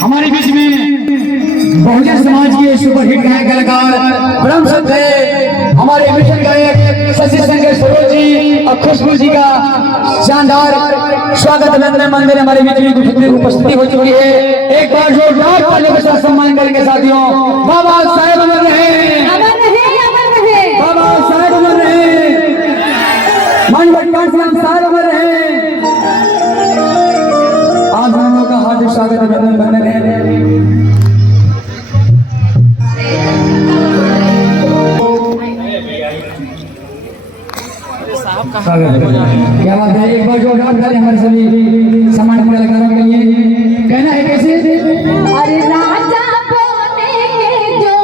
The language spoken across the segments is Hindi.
हमारे बीच में बहुजन समाज के सुपरहिट गायक कलाकार ब्रह्म संत है हमारे मिशन गायक शशि शंकर सरोज जी और खुशबू जी का शानदार स्वागत अभिनंदन मंदिर हमारे बीच में उपस्थिति हो चुकी है। एक बार जोरदार तालियों के साथ सम्मान करेंगे साथियों। बाबा साहेब अमर रहे, बाबा साहेब अमर रहे, मन भटकान साहब अमर रहे। आप दोनों का हार्दिक स्वागत अभिनंदन बंधन है। क्या बात है, एक बार जोरदार ताली हमारे सभी सम्मानित कलाकारों के लिए। कहना है कैसे अरे राजा बोले जो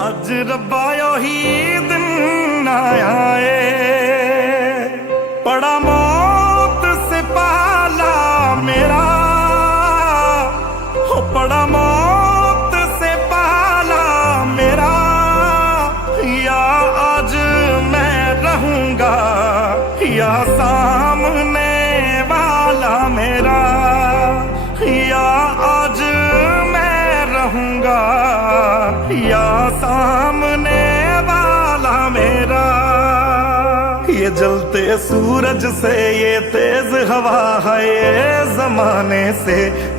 अज रब्बा ओही दिन आए पड़ा मौत से पाला मेरा हो पड़ा मौत से पाला मेरा या आज मैं रहूंगा या सामने वाला मेरा या आज मैं रहूंगा या सामने वाला मेरा। ये जलते सूरज से ये तेज हवा है ये जमाने से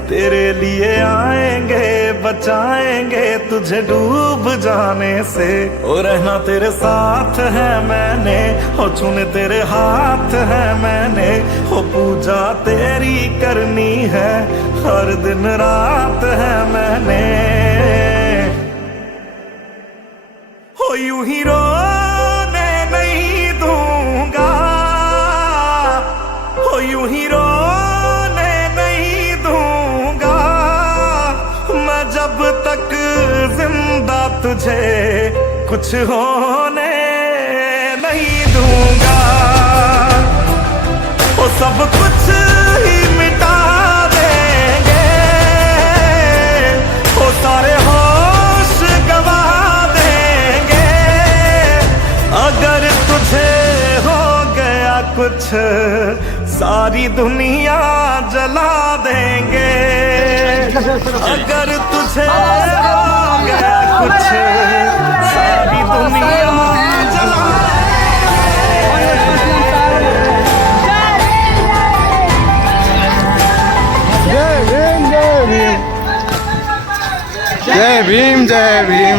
तेरे लिए आएंगे बचाएंगे तुझे डूब जाने से। ओ रहना तेरे साथ है मैंने हो चुने तेरे हाथ है मैंने हो पूजा तेरी करनी है हर दिन रात है मैंने हो यूं ही रोने नहीं दूंगा हो यूं ही रोने नहीं दूंगा मैं जब तक जिंदा तुझे कुछ होने नहीं दूंगा। वो सब कुछ ही मिटा देंगे सारी दुनिया जला देंगे। अगर तुझे हो गया कुछ सारी दुनिया जला जय भीम जय भीम।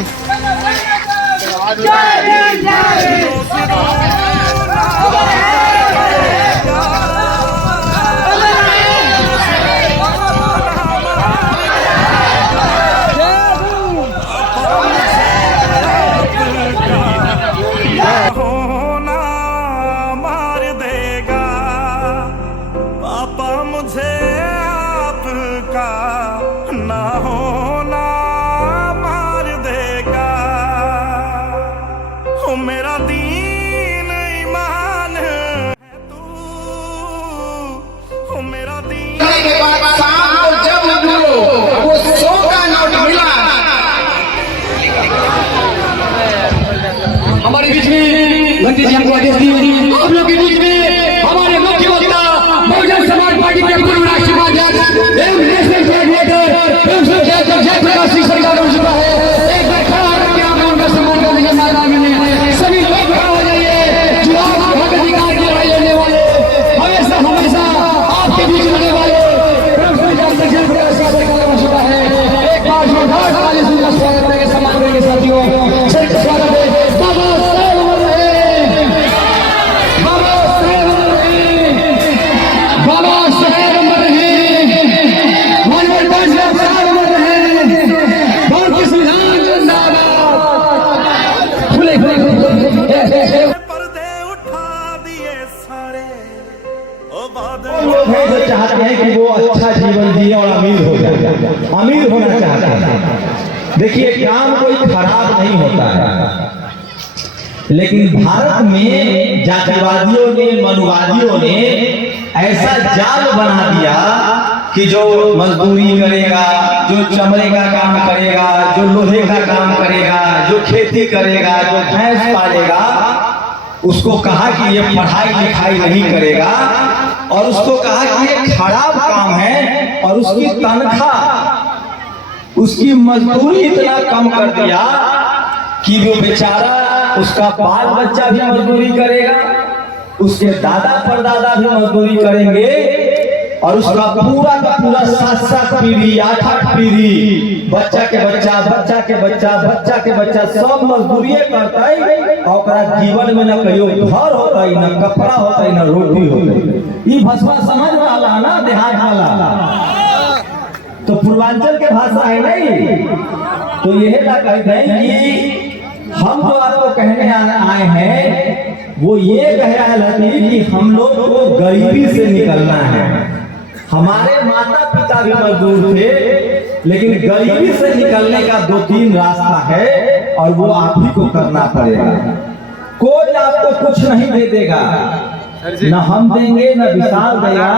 होना मार देगा पापा मुझे आपका ना होना मार देगा। हो मेरा दीन ईमान है तू, हो मेरा दीन के बाद शाम को जब वो 100 का नोट मिला। हमारे बीच में मंत्री जी हमको आदेश दिए, आप लोग के बीच में हमारे मुख्य वक्ता बहुजन समाज पार्टी के पूर्व राष्ट्रीय उपाध्यक्ष एवं नेशनल कोऑर्डिनेटर एवं जयप्रकाश सिंह सरकार हो चुका है। एक बार खड़ा होकर के आप लोगों का सम्मान करने के मैदान में सभी लोग खड़ा हो जाइए। जो आपके हक अधिकार की लड़ाई लड़ने वाले, हमेशा हमेशा आपके बीच रहने वाले जयप्रकाश सिंह सरकार हो चुका है। एक बार जोरदार ताली से उनका स्वागत करके सम्मान करेंगे साथियों। स्वागत है बाबा साहेब अमर रहे, बाबा साहेब अमर रहे, बाबा साहेब अमर रहे, मानव बाजार साहेब अमर रहे, भारतीय संविधान जिंदाबाद। खुले पर्दे उठा दिए सारे ओ बादल। लोग हैं जो चाहते हैं कि वो अच्छा जीवन जिए और अमीर हो जाए, अमीर होना चाहते हैं। देखिए काम कोई खराब नहीं होता है, लेकिन भारत में जातिवादियों ने, मनुवादियों ने ऐसा जाल बना दिया कि जो मजदूरी करेगा, जो चमड़े का काम करेगा, जो लोहे का काम करेगा, जो खेती करेगा, जो भैंस पालेगा, उसको कहा कि ये पढ़ाई लिखाई नहीं करेगा और उसको कहा कि ये खराब काम है और उसकी तनख्वाह, उसकी मजदूरी इतना कम कर दिया कि वो बेचारा, उसका बाल बच्चा भी मजदूरी करेगा, उसके दादा परदादा भी मजदूरी करेंगे और उसका पूरा का पूरा 7-7 पीढ़ी, 8-8 पीढ़ी, बच्चा के बच्चा, बच्चा के बच्चा, बच्चा के बच्चा सब मजदूरी करता है और जीवन में न कहियो घर होता है, न कपड़ा होता है, न रोटी होता है। ये भसवा समझ वाला ना, देहात वाला तो पूर्वांचल के भाषा है नहीं। तो यह ना कहते हैं कि हम जो आपको कहने आए हैं वो ये कह रहा है कि हम लोग को गरीबी से निकलना है। हमारे माता पिता भी मजदूर थे, लेकिन गरीबी से निकलने का 2-3 रास्ता है और वो आप ही को करना पड़ेगा। कोई आपको कुछ नहीं दे देगा, न हम देंगे न विशाल देगा।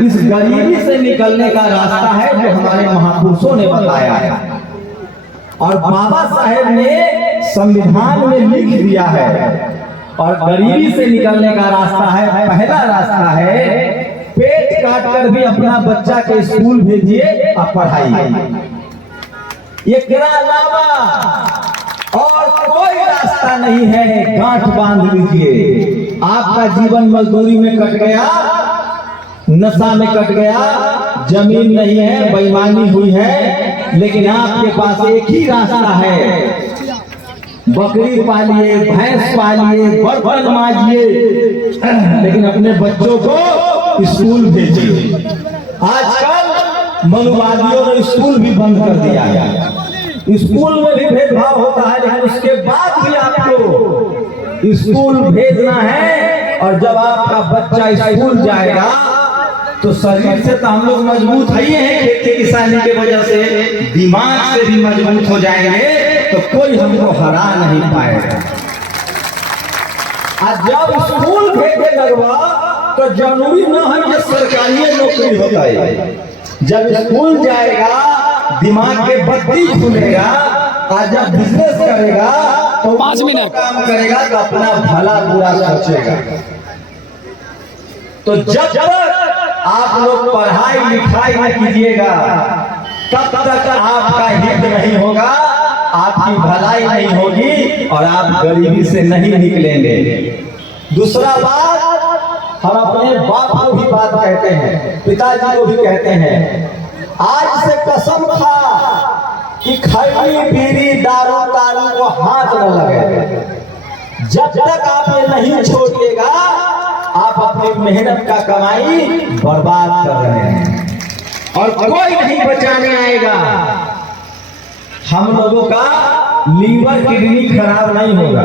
इस गरीबी से निकलने का रास्ता है जो हमारे महापुरुषों ने बताया है और बाबा साहेब ने संविधान में लिख दिया है। और गरीबी से निकलने का रास्ता है, पहला रास्ता है पेट काट कर भी अपना बच्चा के स्कूल भेजिए और पढ़ाइए। ये अलावा और कोई रास्ता नहीं है। गांठ बांध लीजिए, आपका जीवन मजदूरी में कट गया, नशा में कट गया, जमीन नहीं है, बेईमानी हुई है, लेकिन आपके पास एक ही रास्ता है, बकरी पालिए, भैंस पालिए, बर्तन मांजिए, लेकिन अपने बच्चों को स्कूल भेजिए। आजकल मनुवादियों ने स्कूल भी बंद कर दिया है। स्कूल में भी भेदभाव होता है, लेकिन उसके बाद भी आपको स्कूल भेजना है। और जब आपका बच्चा स्कूल जाएगा तो शरीर से तो हम लोग मजबूत है ही हैं, खेती किसानी के वजह से, दिमाग से भी मजबूत हो जाएंगे, तो कोई हमको हरा नहीं पाएगा। आज जब स्कूल भेजे लगवा तो जरूरी न है कि सरकारी नौकरी होता है। जब स्कूल जाएगा, दिमाग के बत्ती खुलेगा, और जब बिजनेस करेगा तो 5 मिनट काम करेगा तो अपना भला बुरा सोचेगा। तो जब तक आप लोग पढ़ाई लिखाई न कीजिएगा तब तक आपका हित नहीं होगा, आपकी भलाई नहीं होगी और आप गरीबी से नहीं निकलेंगे। दूसरा बात, हम अपने बाप को भी बात कहते हैं, पिताजी को भी कहते हैं, आज से कसम खा कि खैनी बीड़ी दारू तारू को हाथ न लगे। जब तक आप ये नहीं छोड़िएगा आप अपनी मेहनत का कमाई बर्बाद कर रहे हैं और कोई नहीं बचाने आएगा। हम लोगों का लीवर किडनी खराब नहीं होगा,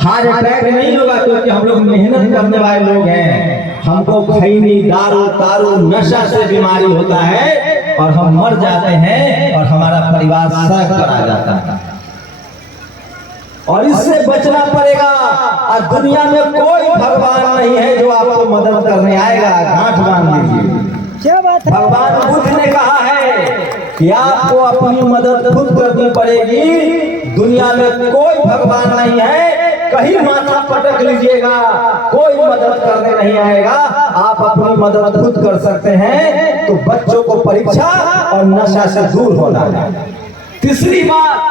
हार्ट अटैक नहीं होगा, क्योंकि हम लोग मेहनत करने वाले लोग हैं। हमको खैनी दारू तारू नशा से बीमारी होता है और हम मर जाते हैं और हमारा परिवार सड़क पर आ जाता है और इससे बचना पड़ेगा। और दुनिया में कोई भगवान नहीं है जो आपको मदद करने आएगा, गांठ बांध लीजिए। भगवान बुद्ध ने कहा है कि आपको अपनी मदद खुद करनी पड़ेगी। दुनिया में कोई भगवान नहीं है, कहीं माथा पटक लीजिएगा, कोई मदद करने नहीं आएगा, आप अपनी मदद खुद कर सकते हैं। तो बच्चों को परीक्षा और नशा से दूर होना है। तीसरी बात,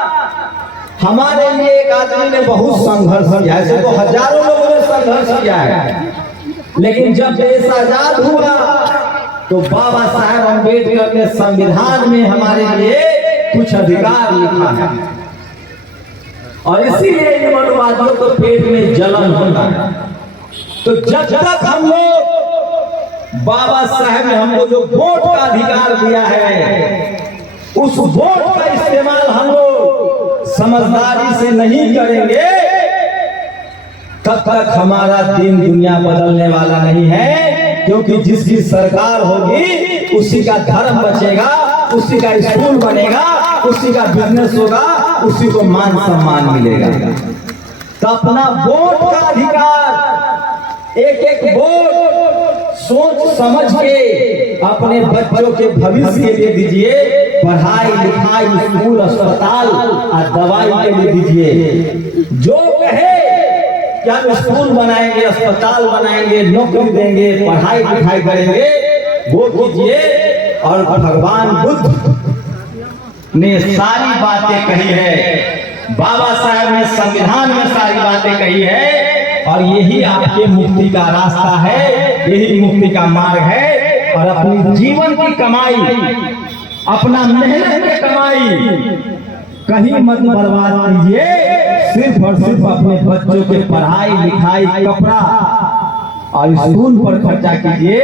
हमारे लिए एक आदमी ने बहुत संघर्ष किया, ऐसे तो हजारों लोगों ने संघर्ष किया है, लेकिन जब देश आजाद हुआ तो बाबा साहेब अम्बेडकर ने संविधान में हमारे लिए कुछ अधिकार लिखा है और इसीलिए इन मनुवादियों को पेट में जलन होता है। तो जब तक हम लोग, बाबा साहेब ने हमको जो वोट का अधिकार दिया है, उस वोट का इस्तेमाल हम लोग समझदारी से नहीं करेंगे, तब तक हमारा दिन दुनिया बदलने वाला नहीं है। क्योंकि जिसकी सरकार होगी उसी का धर्म बचेगा, उसी का स्कूल बनेगा, उसी का बिजनेस होगा, उसी को मान सम्मान मिलेगा। तो अपना वोट का अधिकार, एक एक वोट सोच समझ के अपने बच्चों के भविष्य के लिए दीजिए। पढ़ाई लिखाई, स्कूल, अस्पताल और दवाई के लिए दीजिए। जो कहे कि हम स्कूल बनाएंगे, अस्पताल बनाएंगे, नौकरी देंगे, पढ़ाई लिखाई करेंगे, वो कीजिए। और भगवान बुद्ध ने सारी बातें कही है, बाबा साहब ने संविधान में सारी बातें कही है और यही आपके मुक्ति का रास्ता है, यही मुक्ति का मार्ग है। और अपनी जीवन की कमाई, अपना मेहनत की कमाई कहीं मत बर्बाद कीजिए, सिर्फ और सिर्फ अपने बच्चों के पढ़ाई लिखाई, कपड़ा और स्कूल पर खर्चा कीजिए।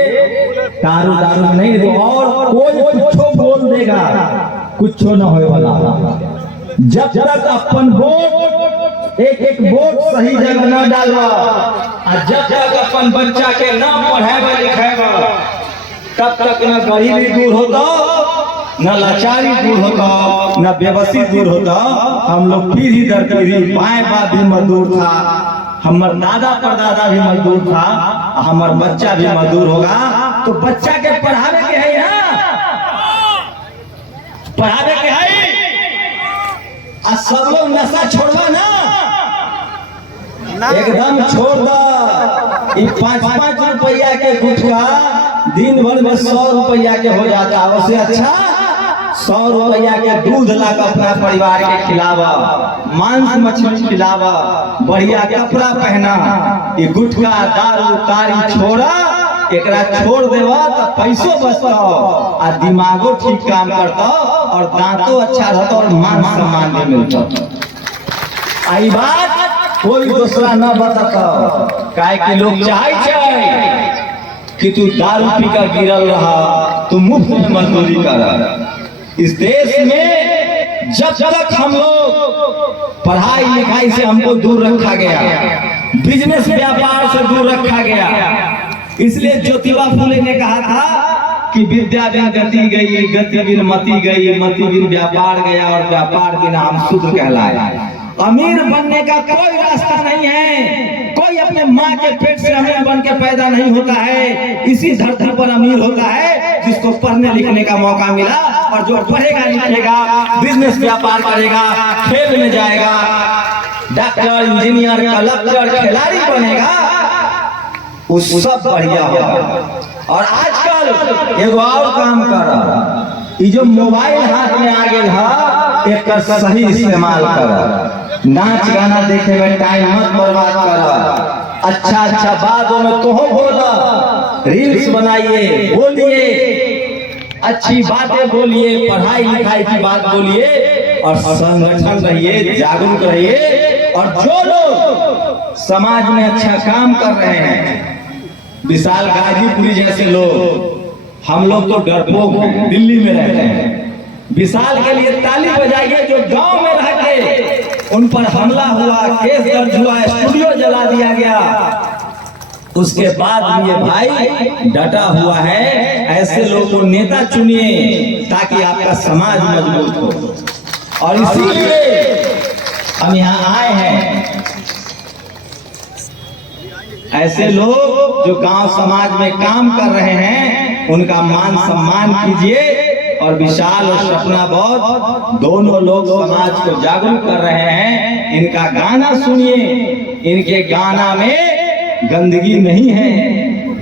दारू दारू नहीं दो, और कोई कुछ बोल देगा कुछ न होने वाला। जब तक अपन वोट, एक एक वोट सही जगह न डालवा और जब तक अपन बच्चा के न पढ़ाएगा लिखाएगा, तब तक न गरीबी दूर होता, न लाचारी दूर होता, न बेबसी दूर होता। हम लोग पीढ़ी दर पीढ़ी, बाएं बाप भी मजदूर था, हमार दादा परदादा भी मजदूर था, हमार बच्चा भी मजदूर होगा। तो बच्चा के पढ़ावे के है ना, पढ़ावे के है। सब लोग नशा छोड़वा ना, एकदम छोड़ दो। 5-5 रुपया के गुठुआ दिन भर में 100 रुपया के हो जाता है। उससे अच्छा 100 रुपया के दूध ला कर अपना परिवार के खिलावा, मांस मछली खिलावा, बढ़िया कपड़ा पहना। ये गुटखा दारू तारी छोड़ा, एकरा छोड़ देवा तो पैसों बचता और दिमागो ठीक काम करता और दांतों अच्छा रहता और मान सम्मान भी मिलता। आई बात कोई दूसरा न बताता, काहे कि लोग चाहे कि तू दारू पी कर गिरल रहा, तू मुफ्त में मजदूरी कर। इस देश में जब तक हम लोग पढ़ाई लिखाई से हमको दूर रखा गया, बिजनेस व्यापार से दूर रखा गया, इसलिए ज्योतिबा फुले ने कहा था कि विद्या बिन गति गई, गति बिन मति गई, मति बिन व्यापार गया और व्यापार बिना हम शूद्र कहलाए। अमीर बनने का कोई रास्ता नहीं है, कोई अपने माँ के पेट से अमीर बन के पैदा नहीं होता है। इसी धरती पर अमीर होता है जिसको पढ़ने लिखने का मौका मिला, और जो पढ़ेगा लिखेगा, बिजनेस व्यापार करेगा, खेल में जाएगा, डॉक्टर इंजीनियर कलेक्टर खिलाड़ी बनेगा, वो सब बढ़िया होगा। और आजकल एगो और काम कर, ये जो मोबाइल हाथ में आ गया है एक सही इस्तेमाल कर। नाच गाना देखे में टाइम मत बर्बाद कर, अच्छा अच्छा बातों में तो बोला, रील्स बनाइए, बोलिए, अच्छी बातें बोलिए, पढ़ाई लिखाई की बात बोलिए और संगठन रहिए, जागरूक रहिए। और जो लोग समाज में अच्छा काम कर रहे हैं, विशाल गाजीपुरी जैसे लोग, हम लोग तो डरपोक हैं, दिल्ली में रहते हैं, विशाल के लिए ताली बजाइए। जो गांव में रह के उन पर हमला हुआ, केस दर्ज हुआ, स्टूडियो जला दिया गया, उसके बाद भी ये भाई डटा हुआ है। ऐसे लोगों को नेता चुनिए ताकि आपका समाज मजबूत हो। और इसीलिए हम यहाँ आए हैं। ऐसे लोग जो गांव समाज में काम कर रहे हैं उनका मान सम्मान कीजिए। और विशाल और सपना बहुत दोनों लोग समाज को जागरूक कर रहे हैं, इनका गाना सुनिए। इनके गाना में गंदगी नहीं है,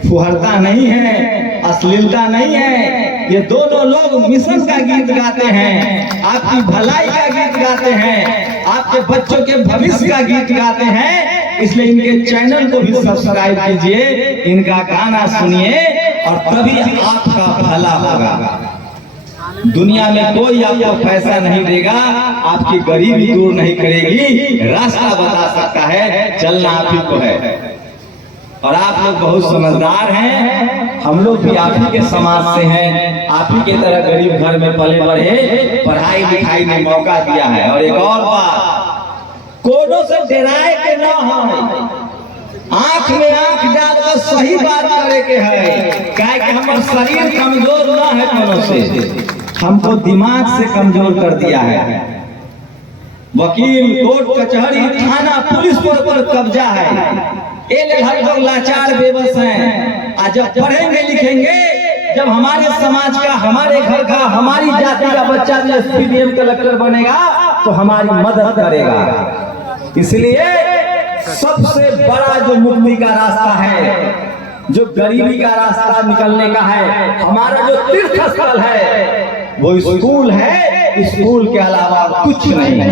फुहरता नहीं है, अश्लीलता नहीं है। ये दोनों लोग मिशन का गीत गाते हैं, आपकी भलाई का गीत गाते हैं, आपके बच्चों के भविष्य का गीत गाते हैं। इसलिए इनके चैनल को भी सब्सक्राइब कीजिए, इनका गाना सुनिए और तभी आपका भला होगा। दुनिया में कोई आपको पैसा नहीं देगा, आपकी गरीबी दूर नहीं करेगी, रास्ता बता सकता है, चलना आप ही को है। और आप लोग बहुत समझदार हैं, हम लोग भी आप ही के समाज से हैं, आप ही के तरह गरीब घर में पले बढ़े, पढ़ाई लिखाई में मौका दिया है। और एक और बात, कोनों से डराए के ना हो, आंख में आंख डालकर सही बात करे के है। क्या कि हमारा शरीर कमजोर ना है, कोनो से हमको दिमाग से कमजोर कर दिया है। वकील, कोर्ट कचहरी, थाना, पुलिस पर कब्जा है। ये लोग लाचार बेबस हैं। आज जब पढ़ेंगे लिखेंगे, जब हमारे समाज का, हमारे घर का, हमारी जाति का बच्चा एसपीडीएम कलेक्टर बनेगा तो हमारी मदद करेगा। इसलिए सबसे बड़ा जो मुक्ति का रास्ता है, जो गरीबी का रास्ता निकलने का है, हमारा जो तीर्थ स्थल है वो स्कूल है। स्कूल के अलावा कुछ नहीं है।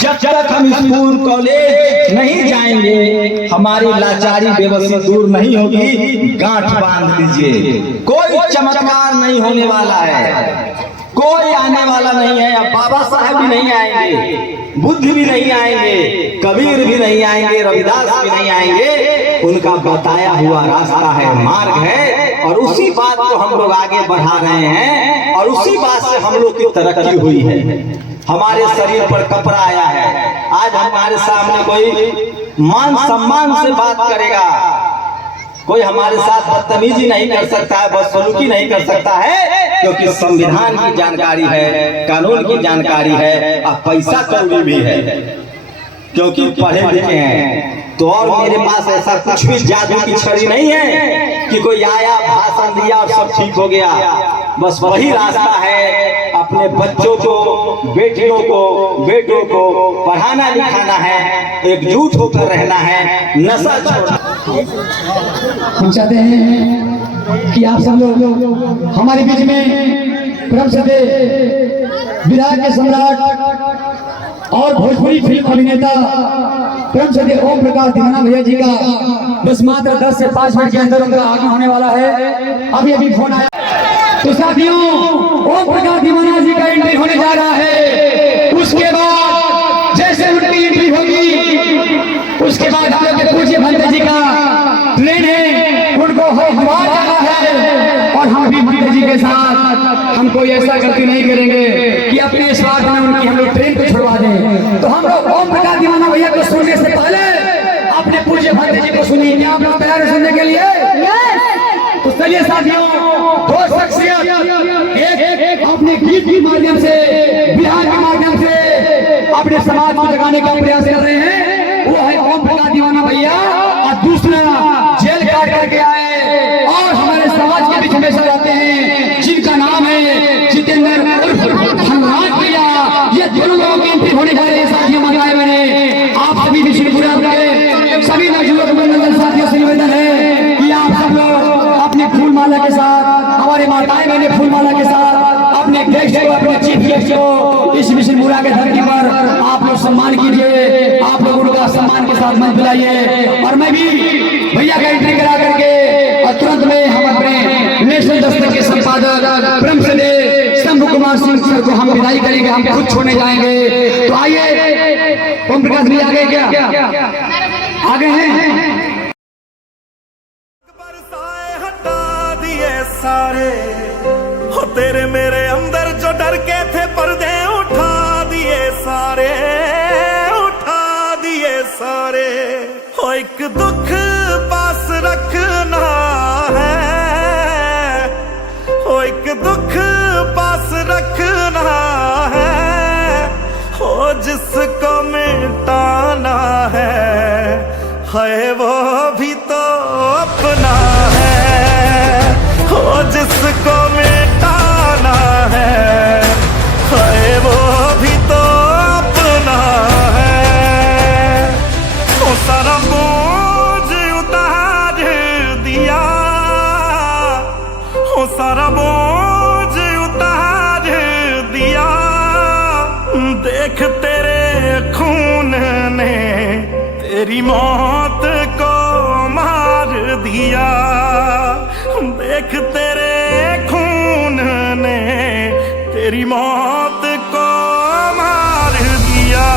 जब तक हम स्कूल कॉलेज नहीं जाएंगे, हमारी लाचारी बेबसी दूर नहीं होगी। गांठ बांध लीजिए, कोई चमत्कार नहीं होने वाला है, कोई आने वाला नहीं है। अब बाबा साहब भी नहीं आएंगे, बुद्ध भी नहीं आएंगे, कबीर भी नहीं आएंगे, रविदास भी नहीं आएंगे। उनका बताया हुआ रास्ता है, मार्ग है, और उसी बात को हम लोग आगे बढ़ा रहे हैं। और उसी बात से हम लोग की तरक्की हुई है। हमारे शरीर पर कपड़ा आया है। आज हमारे सामने कोई मान सम्मान से बात करेगा, कोई हमारे साथ बदतमीजी नहीं कर सकता है, बदसलूकी नहीं कर सकता है, क्योंकि संविधान की जानकारी है, कानून की जानकारी है, और पैसा कौड़ी भी है, क्योंकि पढ़े लिखे हैं। तो और मेरे पास ऐसा कुछ भी जादू की छड़ी नहीं है कि कोई आया, भाषण दिया और सब ठीक हो गया। बस वही रास्ता है, अपने बच्चों को, बेटियों को, बेटों को पढ़ाना लिखाना है, एकजुट होकर रहना है, नशा छोड़ना। हम चाहते हैं कि आप सब लोग हमारे बीच में परम श्रद्धेय विधायक के सम्राट और भोजपुरी फिल्म अभिनेता परम श्रद्धेय ओम प्रकाश दीवाना भैया जी का बस मात्र 10 से 5 मिनट के अंदर उनका आगमन होने वाला है। अभी अभी फोन आया। तो साथियों, ओम प्रकाश दीवाना जी का एंट्री होने जा रहा है। उसके बाद जैसे उनकी एंट्री होगी, उसके बाद हम लोग के पूज्य भंते जी का ट्रेन है, उनको हवा जाना है। और हम भी भंते जी के साथ हम कोई ऐसा गलती नहीं करेंगे कि अपने स्वार्थ में उनकी हम लोग ट्रेन को छुड़वा दें। तो हम लोग ओम प्रकाश दीवाना भैया को सुनने से पहले अपने पूज्य भंते जी को सुनिए। क्या आप लोग तैयार है सुनने के लिए? तो चलिए साथियों, दो शख्सियत एक अपने गीत के माध्यम से, बिहार के माध्यम से अपने समाज को जगाने का प्रयास कर रहे हैं। वो है ओम प्रकाश दीवाना भैया, और दूसरा जेल काट करके आए और हमारे समाज के बीच हमेशा रहते हैं, जिनका नाम है जितेंद्र धनराज भैया। ये दोनों लोगों की एंट्री होने जा रही है। साथियों, माताएं बहनें, आप सभी विष्णुपुरा के सभी नवयुवक मैंने फूलमाला के साथ अपने गेस्ट को, अपने चीफ गेस्ट को इस मिशन मुरा के धरती पर आप लोग सम्मान कीजिए, आप लोग उनका सम्मान के साथ मन पिलाइए। और मैं भी भैया का एंट्री करा करके और तुरंत में हम अपने नेशनल दस्तक के संपादक ब्रह्म सदे शंभु कुमार सिंह सर को हम विदाई करेंगे, हम खुद छोड़ने जाएंगे। तो आइए, ओम प्रकाश भी आगे क्या आगे हैं? बरसाए हटा दिए सारे हो तेरे मेरे अंदर जो डर के थे पर्दे उठा दिए सारे, उठा दिए सारे। हो एक दुख पास रखना है, हो एक दुख पास रखना है, हो जिसको मिटाना है वो भी तो अपना है, हो जिसको मिटाना है वो भी तो अपना है। वो सारा बोझ उतार दिया, वो सारा बोझ उतार दिया, देख तेरे खून ने तेरी मौत को मार दिया, देख तेरे खून ने तेरी मौत को मार दिया।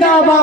बाबा